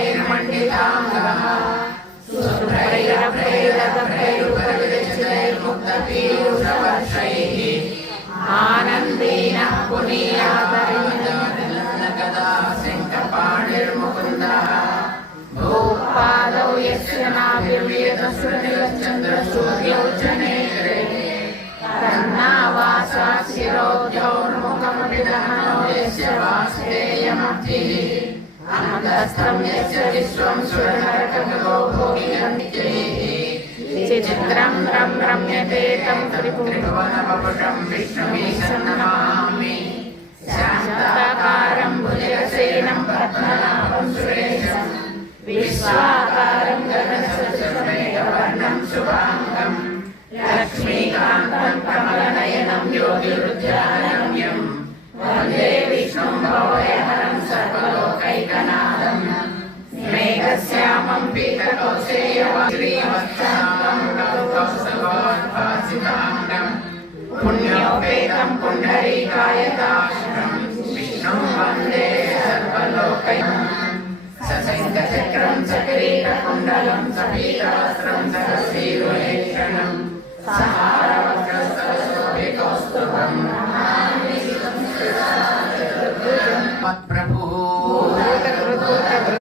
शुभैर्मण्डिताङ्गः शुभ्रैरभ्रैरदभ्रैरुपरिचितैर्मुक्तपीयूषवर्षैः आनन्देन पुनीयादरिन्दगदा शङ्खपाणिर्मुकुन्दः भूपादौ यस्य नाभिर्यतसुनिलचन्द्रसूर्यौ च नेत्रे तन्नावासा शिरोधौर्मुखमपि दहनो यस्य वास्तेयमब्धिः अनन्तस्तं यस्य विश्वं सुरनरकगो भोगिरन्त्यैः चित्रं रम्यते तं त्रिभुवनवपुषं विष्णुमीशं नमामि शान्ताकारं भुजगसेनं पद्मनाभं सुरेशं विश्वाकारं गगनसदृशमेघवर्णं शुभाङ्गं लक्ष्मीकान्तं कमलनयनं योगिरुद्रानम्यं वन्दे विष्णुं भवभयहरं सर्वलोकैकनाथं मेघश्यामं पीतकौशेयवाग्रीवत्साङ्गं कौस्तुभोद्भासिताङ्गं पुण्योपेतं पुण्डरीकायताक्षं विष्णुं वन्दे सर्वलोकैकनाथं सशङ्खचक्रं चक्रीककुण्डलं सपीतवस्त्रं सहस्रीरुहेक्षणं सहा